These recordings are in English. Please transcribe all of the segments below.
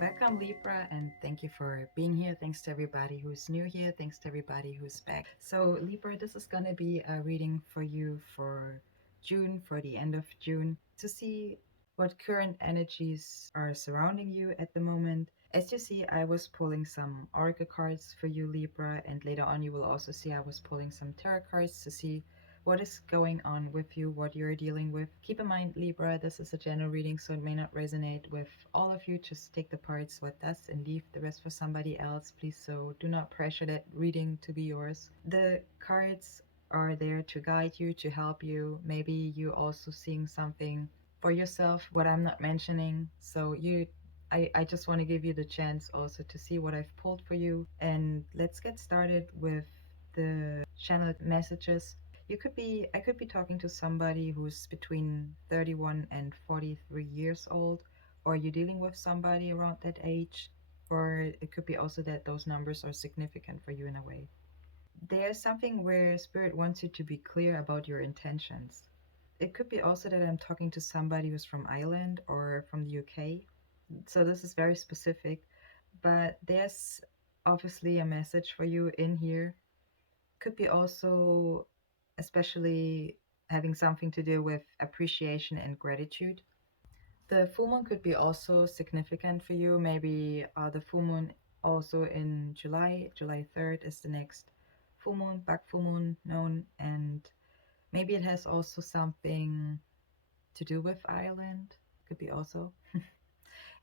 Welcome, Libra, and thank you for being here. Thanks to everybody who's new here. Thanks to everybody who's back. So, Libra, this is going to be a reading for you for June, for the end of June, to see what current energies are surrounding you at the moment. As you see, I was pulling some oracle cards for you, Libra, and later on you will also see I was pulling some tarot cards to see what is going on with you, what you're dealing with. Keep in mind, Libra, this is a general reading, so it may not resonate with all of you. Just take the parts what does and leave the rest for somebody else, please. So do not pressure that reading to be yours. The cards are there to guide you, to help you. Maybe you also seeing something for yourself, what I'm not mentioning. So I just want to give you the chance also to see what I've pulled for you. And let's get started with the channeled messages. I could be talking to somebody who's between 31 and 43 years old, or you're dealing with somebody around that age, or it could be also that those numbers are significant for you in a way. There's something where Spirit wants you to be clear about your intentions. It could be also that I'm talking to somebody who's from Ireland or from the UK. So this is very specific, but there's obviously a message for you in here. Could be also especially having something to do with appreciation and gratitude. The full moon could be also significant for you. Maybe the full moon also in July. July 3rd is the next full moon, back full moon known, and maybe it has also something to do with Ireland. Could be also.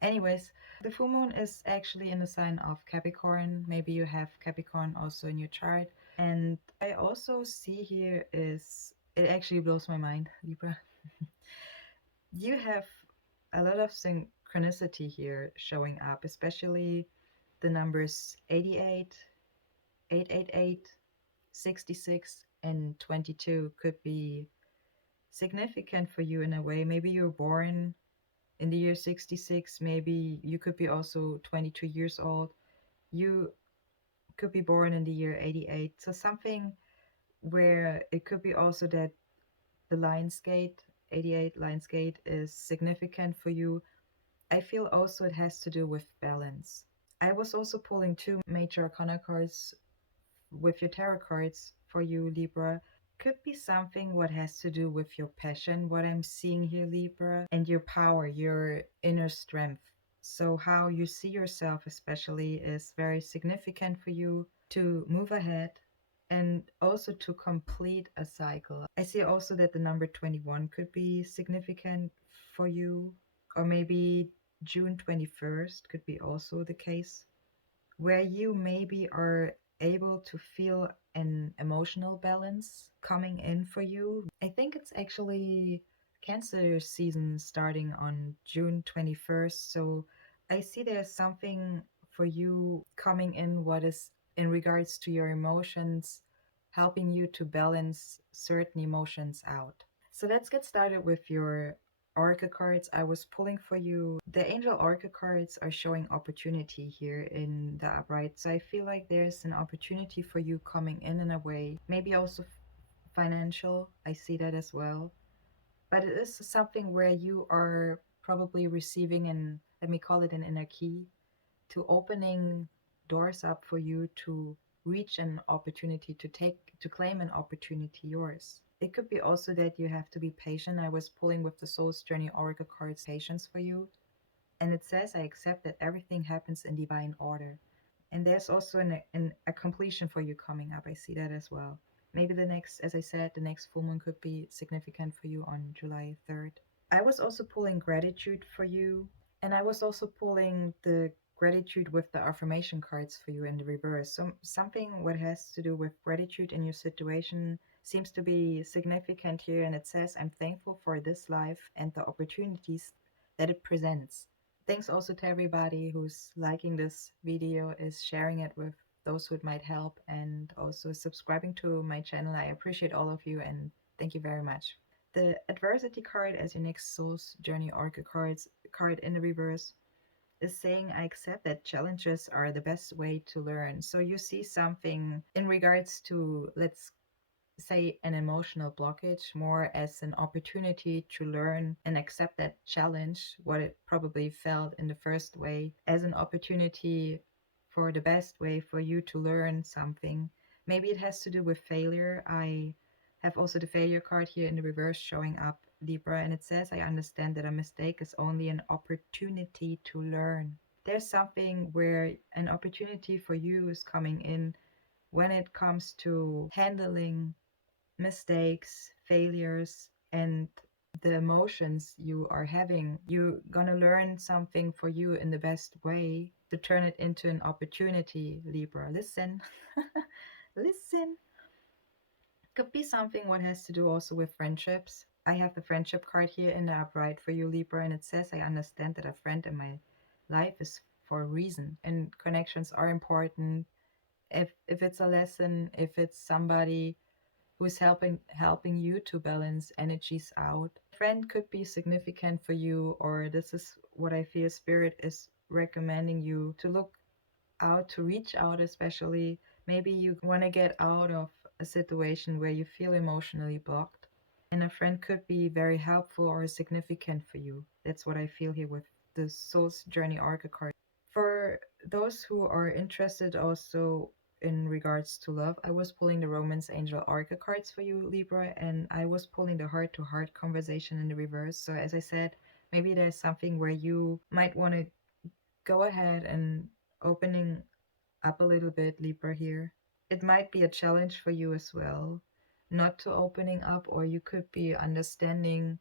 Anyways, the full moon is actually in the sign of Capricorn. Maybe you have Capricorn also in your chart. And I also see here is, it actually blows my mind, Libra. You have a lot of synchronicity here showing up, especially the numbers 88, 888, 66, and 22 could be significant for you in a way. Maybe you're born in the year 66, maybe you could be also 22 years old. You could be born in the year 88. So something where it could be also that the Lionsgate, 88 Lionsgate is significant for you. I feel also it has to do with balance. I was also pulling two major arcana cards with your tarot cards for you, Libra. Could be something what has to do with your passion, what I'm seeing here, Libra, and your power, your inner strength. So how you see yourself especially is very significant for you to move ahead and also to complete a cycle. I see also that the number 21 could be significant for you, or maybe June 21st could be also the case, where you maybe are able to feel an emotional balance coming in for you. I think it's actually Cancer season starting on June 21st. So I see there's something for you coming in what is in regards to your emotions, helping you to balance certain emotions out. So let's get started with your Oracle cards I was pulling for you. The Angel Oracle cards are showing opportunity here in the upright. So I feel like there's an opportunity for you coming in a way, maybe also financial. I see that as well. But it is something where you are probably receiving an, let me call it an inner key to opening doors up for you to reach an opportunity, to claim an opportunity yours. It could be also that you have to be patient. I was pulling with the Soul's Journey Oracle cards patience for you. And it says, I accept that everything happens in divine order. And there's also a completion for you coming up. I see that as well. Maybe the next, as I said, the next full moon could be significant for you on July 3rd. I was also pulling gratitude for you. And I was also pulling the gratitude with the affirmation cards for you in the reverse. So something what has to do with gratitude in your situation seems to be significant here. And it says, I'm thankful for this life and the opportunities that it presents. Thanks also to everybody who's liking this video, is sharing it with those who it might help, and also subscribing to my channel. I appreciate all of you and thank you very much. The adversity card as your next Soul's Journey Oracle card in the reverse is saying, I accept that challenges are the best way to learn. So you see something in regards to, let's say an emotional blockage, more as an opportunity to learn and accept that challenge, what it probably felt in the first way, as an opportunity for the best way for you to learn something. Maybe it has to do with failure. I have also the failure card here in the reverse showing up, Libra, and it says, I understand that a mistake is only an opportunity to learn. There's something where an opportunity for you is coming in when it comes to handling mistakes, failures, and the emotions you are having. You're gonna learn something for you in the best way to turn it into an opportunity, Libra. Listen. Listen. Could be something what has to do also with friendships. I have the friendship card here in the upright for you, Libra, and it says, I understand that a friend in my life is for a reason, and connections are important. If it's a lesson, if it's somebody who's helping you to balance energies out. Friend could be significant for you, or this is what I feel spirit is recommending you to look out, to reach out, especially maybe you want to get out of a situation where you feel emotionally blocked, and a friend could be very helpful or significant for you. That's what I feel here with the soul's journey arc card. For those who are interested also in regards to love, I was pulling the Romance Angel Arca cards for you, Libra, and I was pulling the heart to heart conversation in the reverse. So, as I said, maybe there's something where you might want to go ahead and opening up a little bit, Libra, here. It might be a challenge for you as well, not to opening up, or you could be understanding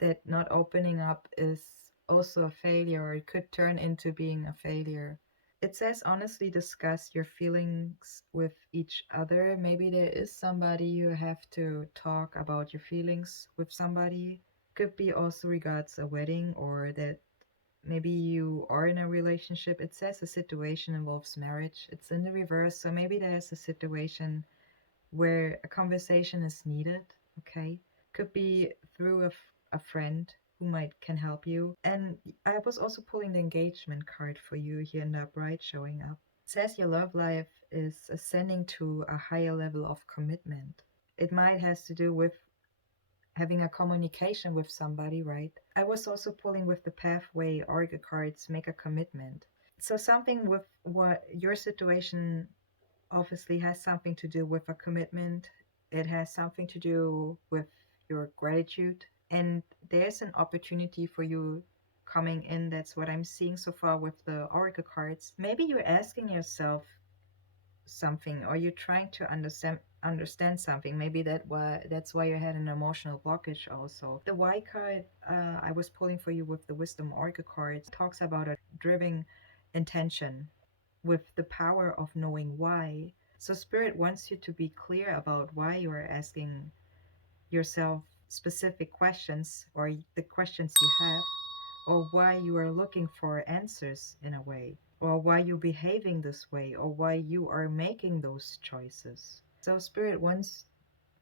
that not opening up is also a failure, or it could turn into being a failure. It says honestly discuss your feelings with each other. Maybe there is somebody you have to talk about your feelings with somebody. Could be also regards a wedding, or that maybe you are in a relationship. It says a situation involves marriage. It's in the reverse, so maybe there's a situation where a conversation is needed. Okay, could be through a friend who might can help you. And I was also pulling the engagement card for you here in the upright showing up. It says your love life is ascending to a higher level of commitment. It might has to do with having a communication with somebody, right? I was also pulling with the pathway Orga cards, make a commitment. So something with what your situation obviously has something to do with a commitment. It has something to do with your gratitude. And there's an opportunity for you coming in. That's what I'm seeing so far with the Oracle cards. Maybe you're asking yourself something, or you're trying to understand something. Maybe that's why you had an emotional blockage also. The Y card I was pulling for you with the wisdom oracle cards talks about a driven intention with the power of knowing why. So spirit wants you to be clear about why you are asking yourself specific questions, or the questions you have, or why you are looking for answers in a way, or why you're behaving this way, or why you are making those choices. So spirit wants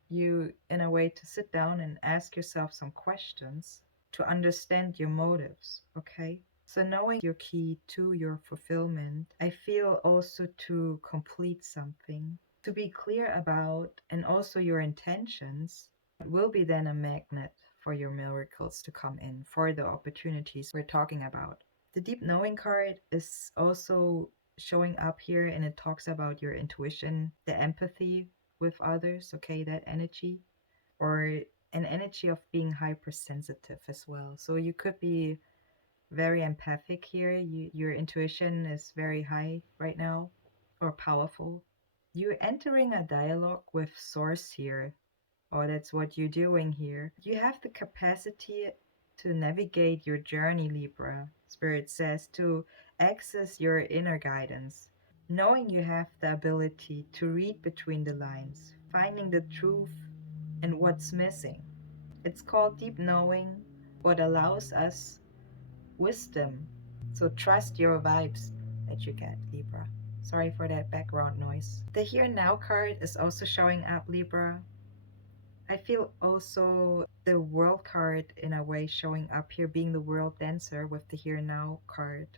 you in a way to sit down and ask yourself some questions to understand your motives, okay? So knowing your key to your fulfillment, I feel also to complete something, to be clear about, and also your intentions will be then a magnet for your miracles to come in, for the opportunities we're talking about. The deep knowing card is also showing up here, and it talks about your intuition, the empathy with others, okay, that energy, or an energy of being hypersensitive as well. So you could be very empathic here. Your intuition is very high right now, or powerful. You're entering a dialogue with source here. Oh, that's what you're doing here. You have the capacity to navigate your journey, Libra. Spirit says to access your inner guidance, knowing you have the ability to read between the lines, finding the truth and what's missing. It's called deep knowing, what allows us wisdom. So trust your vibes that you get, Libra. Sorry for that background noise. The Here Now card is also showing up, Libra. I feel also the world card in a way showing up here, being the world dancer with the Here Now card.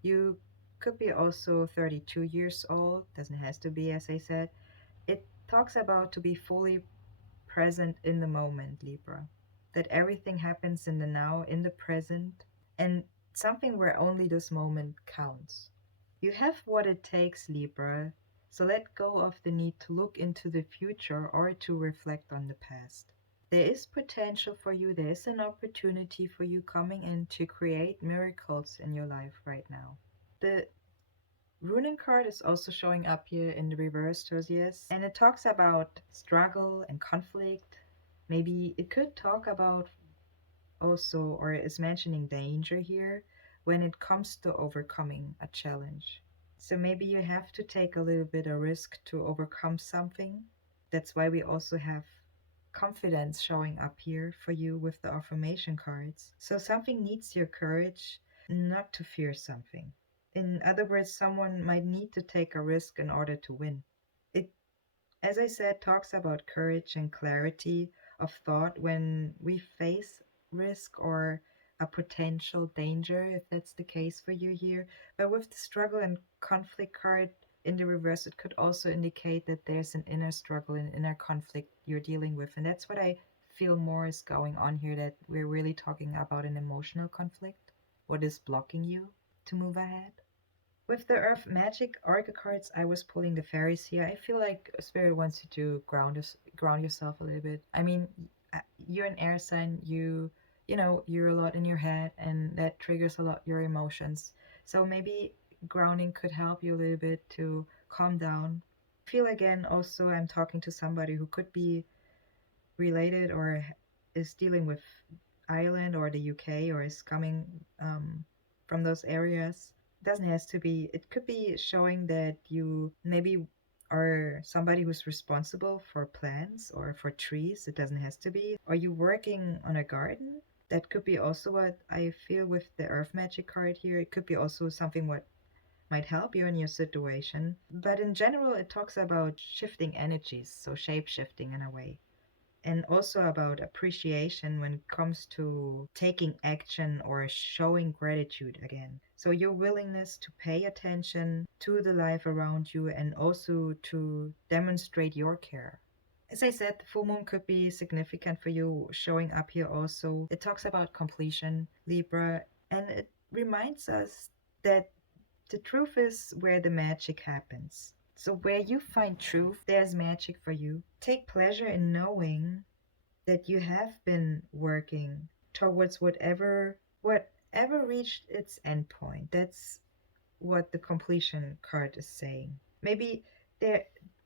You could be also 32 years old, doesn't have to be, as I said. It talks about to be fully present in the moment, Libra. That everything happens in the now, in the present, and something where only this moment counts. You have what it takes, Libra, so let go of the need to look into the future or to reflect on the past. There is potential for you, there is an opportunity for you coming in to create miracles in your life right now. The runing card is also showing up here in the reverse, Josias, and it talks about struggle and conflict. Maybe it could talk about also, or is mentioning danger here when it comes to overcoming a challenge. So maybe you have to take a little bit of risk to overcome something. That's why we also have confidence showing up here for you with the affirmation cards. So something needs your courage not to fear something. In other words, someone might need to take a risk in order to win. It, as I said, talks about courage and clarity of thought when we face risk or a potential danger, if that's the case for you here. But with the struggle and conflict card in the reverse, it could also indicate that there's an inner struggle and inner conflict you're dealing with. And that's what I feel more is going on here, that we're really talking about an emotional conflict. What is blocking you to move ahead? With the Earth Magic Oracle cards, I was pulling the fairies here. I feel like Spirit wants you to ground yourself a little bit. I mean, you're an air sign. You know, you're a lot in your head, and that triggers a lot your emotions. So maybe grounding could help you a little bit to calm down. Feel again. Also, I'm talking to somebody who could be related or is dealing with Ireland or the UK or is coming from those areas. Doesn't have to be, it could be showing that you maybe are somebody who's responsible for plants or for trees. It doesn't have to be. Are you working on a garden? That could be also what I feel with the Earth Magic card here. It could be also something what might help you in your situation. But in general, it talks about shifting energies, so shape shifting in a way, and also about appreciation when it comes to taking action or showing gratitude again. So, your willingness to pay attention to the life around you and also to demonstrate your care. As I said, the full moon could be significant for you showing up here also. It talks about completion, Libra, and it reminds us that the truth is where the magic happens. So, where you find truth, there's magic for you. Take pleasure in knowing that you have been working towards whatever reached its endpoint. That's what the completion card is saying. Maybe there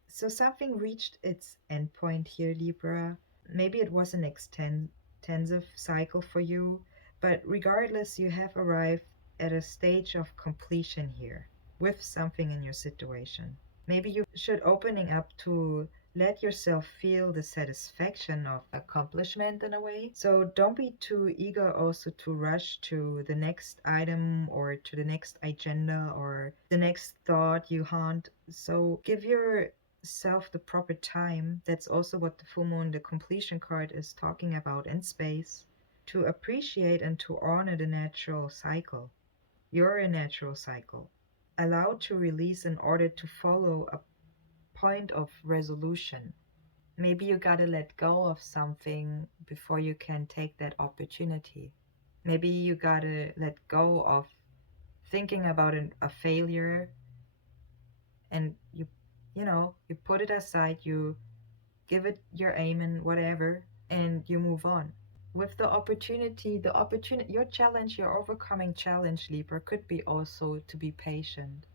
so something reached its endpoint here, Libra. Maybe it was an extensive cycle for you, but regardless, you have arrived at a stage of completion here with something in your situation. Maybe you should opening up to let yourself feel the satisfaction of accomplishment in a way. So don't be too eager also to rush to the next item or to the next agenda or the next thought you haunt. So give yourself the proper time. That's also what the full moon, the completion card, is talking about, and space to appreciate and to honor the natural cycle. You're a natural cycle. Allowed to release in order to follow a point of resolution. Maybe you gotta let go of something before you can take that opportunity. Maybe you gotta let go of thinking about a failure, and you put it aside, you give it your aim and whatever, and you move on. With the opportunity, your challenge, your overcoming challenge, Libra, could be also to be patient.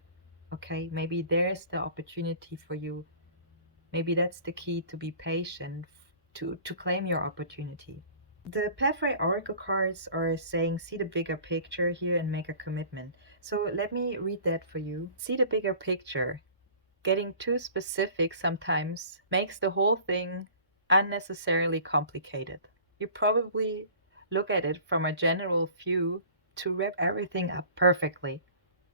Okay, maybe there's the opportunity for you. Maybe that's the key, to be patient, to claim your opportunity. The Pathway Oracle cards are saying, see the bigger picture here and make a commitment. So let me read that for you. See the bigger picture. Getting too specific sometimes makes the whole thing unnecessarily complicated. You probably look at it from a general view to wrap everything up perfectly.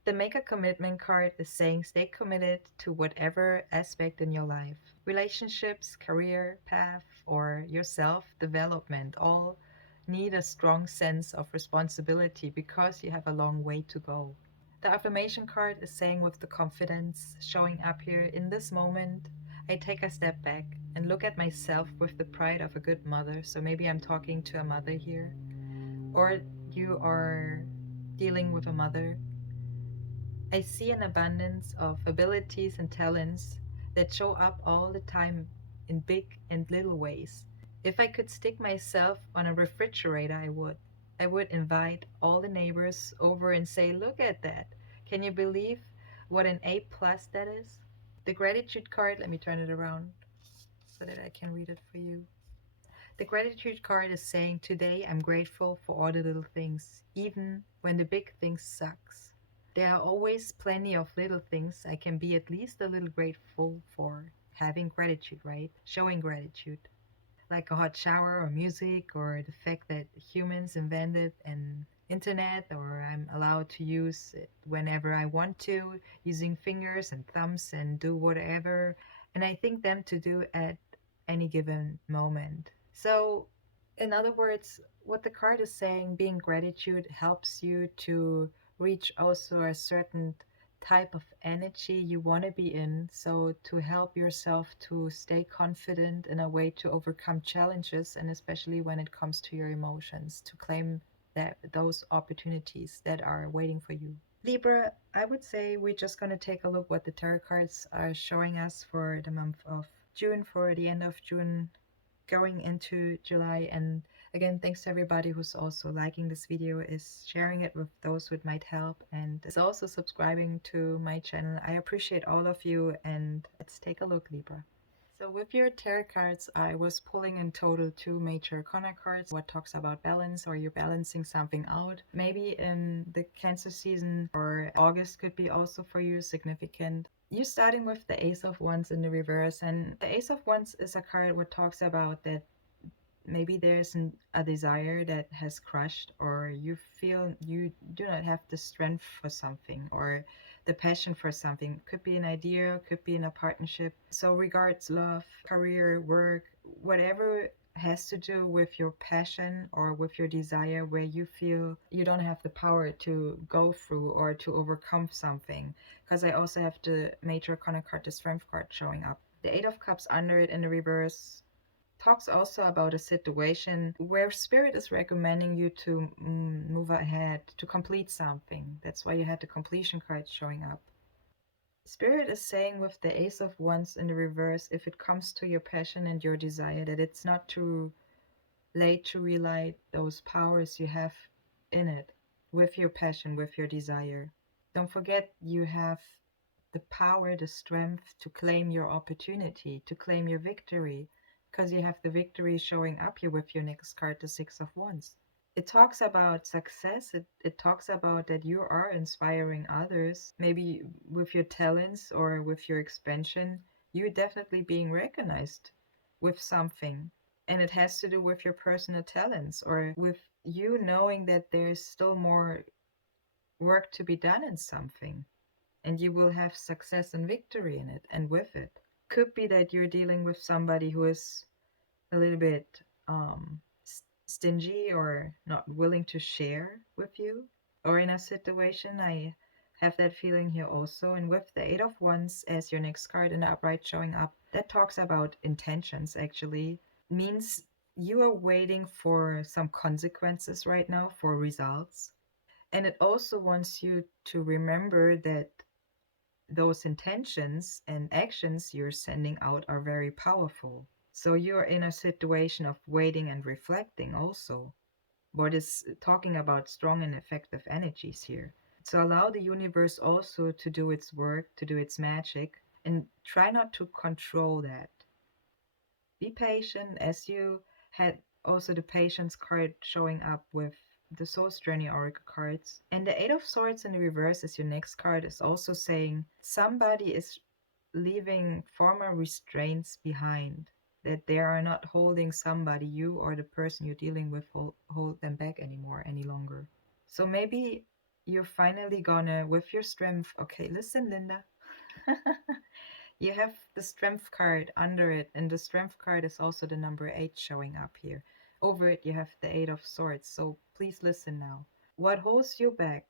The Make a Commitment card is saying stay committed to whatever aspect in your life. Relationships, career, path, or your self development all need a strong sense of responsibility because you have a long way to go. The affirmation card is saying with the confidence showing up here in this moment, I take a step back and look at myself with the pride of a good mother. So maybe I'm talking to a mother here, or you are dealing with a mother. I see an abundance of abilities and talents that show up all the time in big and little ways. If I could stick myself on a refrigerator, I would. I would invite all the neighbors over and say, "Look at that. Can you believe what an A plus that is?" The gratitude card, let me turn it around so that I can read it for you. The gratitude card is saying, "Today I'm grateful for all the little things, even when the big things sucks. There are always plenty of little things I can be at least a little grateful for." Having gratitude, right? Showing gratitude. Like a hot shower or music or the fact that humans invented an internet, or I'm allowed to use it whenever I want to, using fingers and thumbs and do whatever. And I think them to do at any given moment. So, in other words, what the card is saying, being gratitude helps you to reach also a certain type of energy you want to be in. So, to help yourself to stay confident in a way to overcome challenges, and especially when it comes to your emotions, to claim that those opportunities that are waiting for you. Libra, I would say we're just going to take a look what the tarot cards are showing us for the month of June, for the end of June, going into July. And again, thanks to everybody who's also liking this video, is sharing it with those who it might help, and is also subscribing to my channel. I appreciate all of you, and let's take a look, Libra. So with your tarot cards, I was pulling in total two major arcana cards. What talks about balance, or you're balancing something out. Maybe in the Cancer season, or August could be also for you significant. You're starting with the Ace of Wands in the reverse, and the Ace of Wands is a card what talks about that maybe there's a desire that has crushed, or you feel you do not have the strength for something, or the passion for something. Could be an idea, could be in a partnership. So regards love, career, work, whatever has to do with your passion or with your desire, where you feel you don't have the power to go through or to overcome something. Because I also have the major arcana card, the strength card, showing up. The Eight of Cups under it in the reverse talks also about a situation where spirit is recommending you to move ahead, to complete something. That's why you had the completion card showing up. Spirit is saying with the Ace of Wands in the reverse, if it comes to your passion and your desire, that it's not too late to relight those powers you have in it, with your passion, with your desire. Don't forget you have the power, the strength to claim your opportunity, to claim your victory, because you have the victory showing up here with your next card, the Six of Wands. It talks about success. It talks about that you are inspiring others, maybe with your talents or with your expansion. You're definitely being recognized with something. And it has to do with your personal talents, or with you knowing that there's still more work to be done in something, and you will have success and victory in it and with it. Could be that you're dealing with somebody who is a little bit stingy or not willing to share with you, or in a situation. I have that feeling here also. And with the Eight of Wands as your next card in the upright showing up, that talks about intentions, actually means you are waiting for some consequences right now, for results. And it also wants you to remember that those intentions and actions you're sending out are very powerful. So you're in a situation of waiting and reflecting also. What is talking about strong and effective energies here. So allow the universe also to do its work, to do its magic, and try not to control that. Be patient, as you had also the patience card showing up with the Soul's Journey Oracle cards. And the Eight of Swords in the reverse is your next card, is also saying somebody is leaving former restraints behind, that they are not holding somebody, you or the person you're dealing with, hold them back anymore, any longer. So maybe you're finally gonna, with your strength, okay, listen, Linda. You have the strength card under it, and the strength card is also the number 8 showing up here. Over it, you have the Eight of Swords. So please listen now. What holds you back,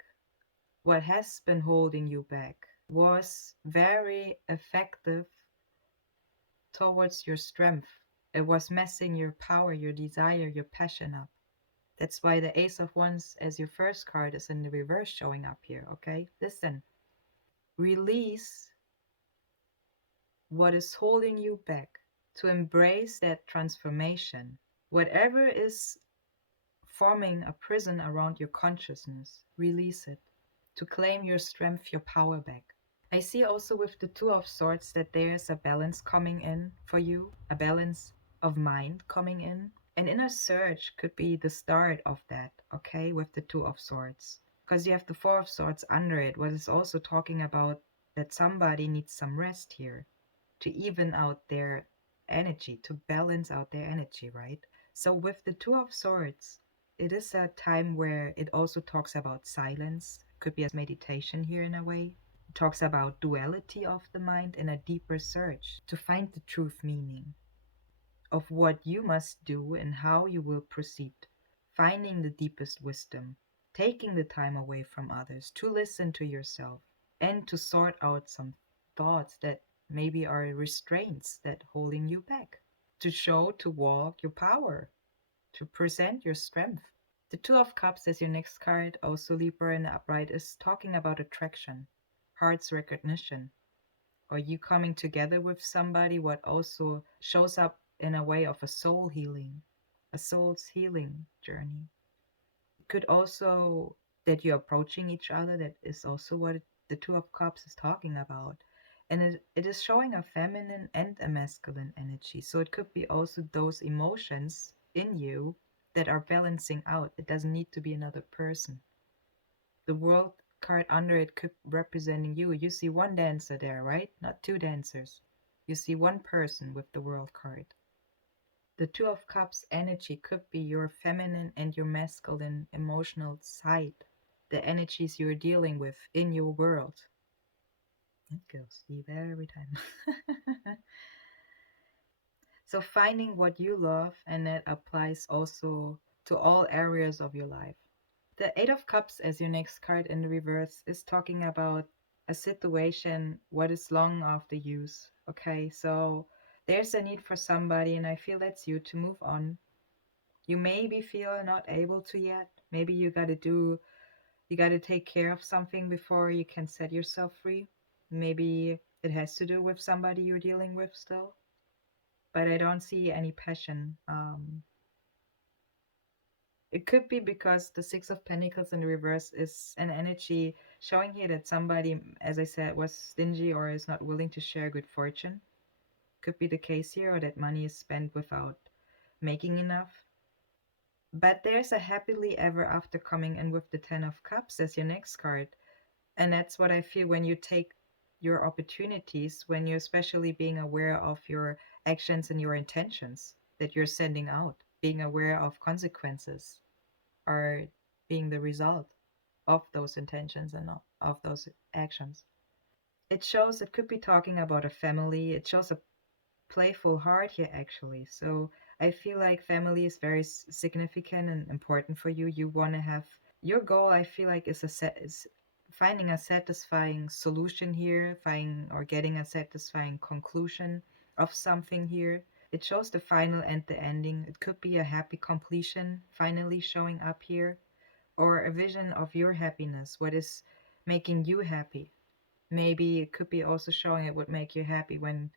what has been holding you back, was very effective towards your strength. It was messing your power, your desire, your passion up. That's why the Ace of Wands as your first card is in the reverse showing up here, okay? Listen, release what is holding you back to embrace that transformation. Whatever is forming a prison around your consciousness, release it to claim your strength, your power back. I see also with the Two of Swords that there's a balance coming in for you, a balance of mind coming in. An inner surge could be the start of that, okay, with the Two of Swords. Because you have the Four of Swords under it, what is also talking about that somebody needs some rest here to even out their energy, to balance out their energy, right? So with the Two of Swords, it is a time where it also talks about silence, could be as meditation here in a way. It talks about duality of the mind and a deeper search to find the truth meaning of what you must do and how you will proceed, finding the deepest wisdom, taking the time away from others to listen to yourself and to sort out some thoughts that maybe are restraints that holding you back, to show, to walk your power, to present your strength. The Two of Cups as your next card, also Libra in the upright, is talking about attraction, heart's recognition, or you coming together with somebody, what also shows up in a way of a soul healing, a soul's healing journey. It could also that you're approaching each other, that is also what the Two of Cups is talking about. And it is showing a feminine and a masculine energy. So it could be also those emotions in you that are balancing out. It doesn't need to be another person. The world card under it could representing you. You see one dancer there, right? Not two dancers. You see one person with the world card. The Two of Cups energy could be your feminine and your masculine emotional side, the energies you're dealing with in your world. It goes deep every time. So finding what you love, and that applies also to all areas of your life. The Eight of Cups as your next card in the reverse is talking about a situation what is long after use. Okay, so there's a need for somebody, and I feel that's you to move on. You maybe feel not able to yet. Maybe you gotta take care of something before you can set yourself free. Maybe it has to do with somebody you're dealing with still, but I don't see any passion. It could be because the Six of Pentacles in the reverse is an energy showing here that somebody, as I said, was stingy or is not willing to share good fortune. Could be the case here, or that money is spent without making enough. But there's a happily ever after coming in with the Ten of Cups as your next card. And that's what I feel when you take your opportunities, when you're especially being aware of your actions and your intentions that you're sending out, being aware of consequences are being the result of those intentions and of those actions. It shows it could be talking about a family. It shows a playful heart here, actually. So I feel like family is very significant and important for you. You want to have your goal, I feel like, is finding a satisfying solution here, finding or getting a satisfying conclusion of something here. It shows the final and the ending. It could be a happy completion finally showing up here, or a vision of your happiness, what is making you happy. Maybe it could be also showing it would make you happy when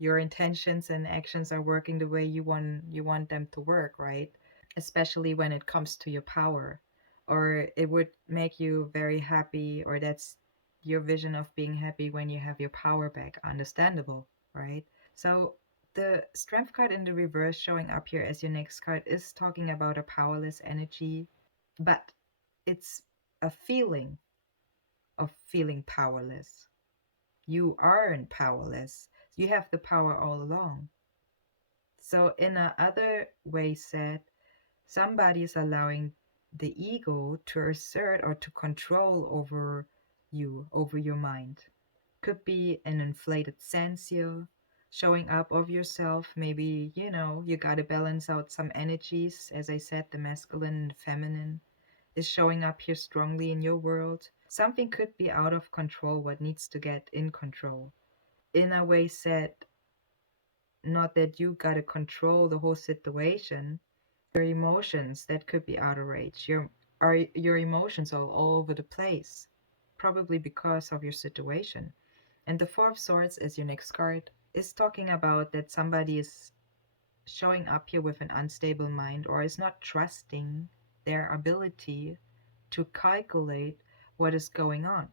your intentions and actions are working the way you want them to work, right? Especially when it comes to your power, or it would make you very happy, or that's your vision of being happy when you have your power back. Understandable, right? So the strength card in the reverse showing up here as your next card is talking about a powerless energy, but it's a feeling of feeling powerless. You aren't powerless. You have the power all along. So in a other way said, somebody is allowing the ego to assert or to control over you, over your mind. Could be an inflated sense here, showing up of yourself. Maybe, you got to balance out some energies. As I said, the masculine and feminine is showing up here strongly in your world. Something could be out of control, what needs to get in control. In a way said, not that you gotta control the whole situation. Your emotions that could be out of range. Your emotions all over the place, probably because of your situation. And the Four of Swords is your next card. Is talking about that somebody is showing up here with an unstable mind or is not trusting their ability to calculate what is going on.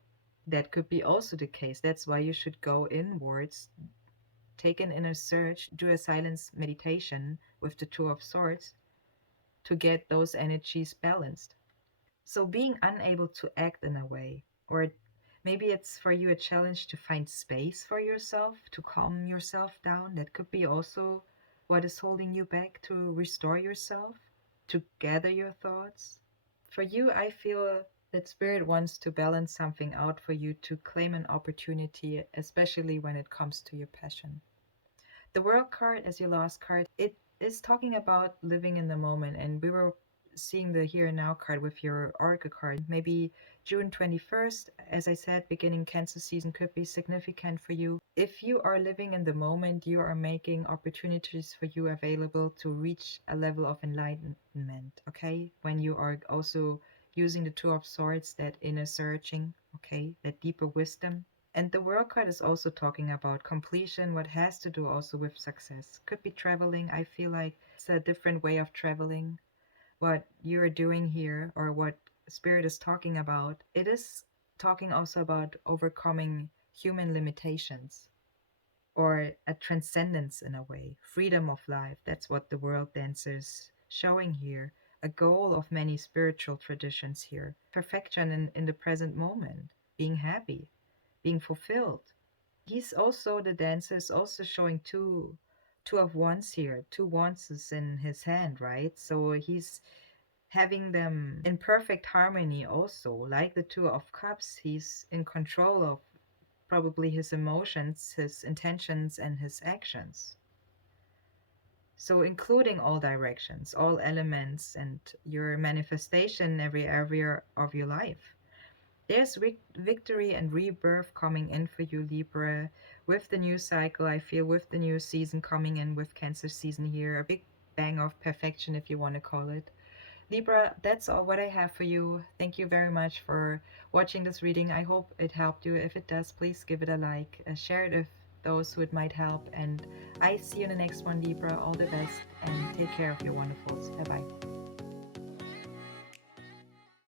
That could be also the case. That's why you should go inwards, take an inner search, do a silence meditation with the Two of Swords to get those energies balanced. So being unable to act in a way, or maybe it's for you a challenge to find space for yourself, to calm yourself down. That could be also what is holding you back to restore yourself, to gather your thoughts. For you, I feel that Spirit wants to balance something out for you to claim an opportunity, especially when it comes to your passion. The World card as your last card, it is talking about living in the moment, and we were seeing the here and now card with your Oracle card. Maybe June 21st, as I said, beginning Cancer season could be significant for you. If you are living in the moment, you are making opportunities for you available to reach a level of enlightenment, okay? When you are also using the Two of Swords, that inner searching, okay? That deeper wisdom. And the World card is also talking about completion, what has to do also with success. Could be traveling. I feel like it's a different way of traveling. What you're doing here, or what Spirit is talking about, it is talking also about overcoming human limitations or a transcendence in a way, freedom of life. That's what the World Dancer's showing here. A goal of many spiritual traditions here. Perfection in the present moment, being happy, being fulfilled. He's also, the dancer is also showing two of wands here, two wands in his hand, right? So he's having them in perfect harmony also. Like the Two of Cups, he's in control of probably his emotions, his intentions, and his actions. So including all directions, all elements, and your manifestation in every area of your life. There's victory and rebirth coming in for you, Libra, with the new cycle. I feel with the new season coming in, with Cancer season here, a big bang of perfection, if you want to call it. Libra, that's all what I have for you. Thank you very much for watching this reading. I hope it helped you. If it does, please give it a like, share it with those who it might help. And I see you in the next one, Libra. All the best and take care of your wonderfuls. Bye bye.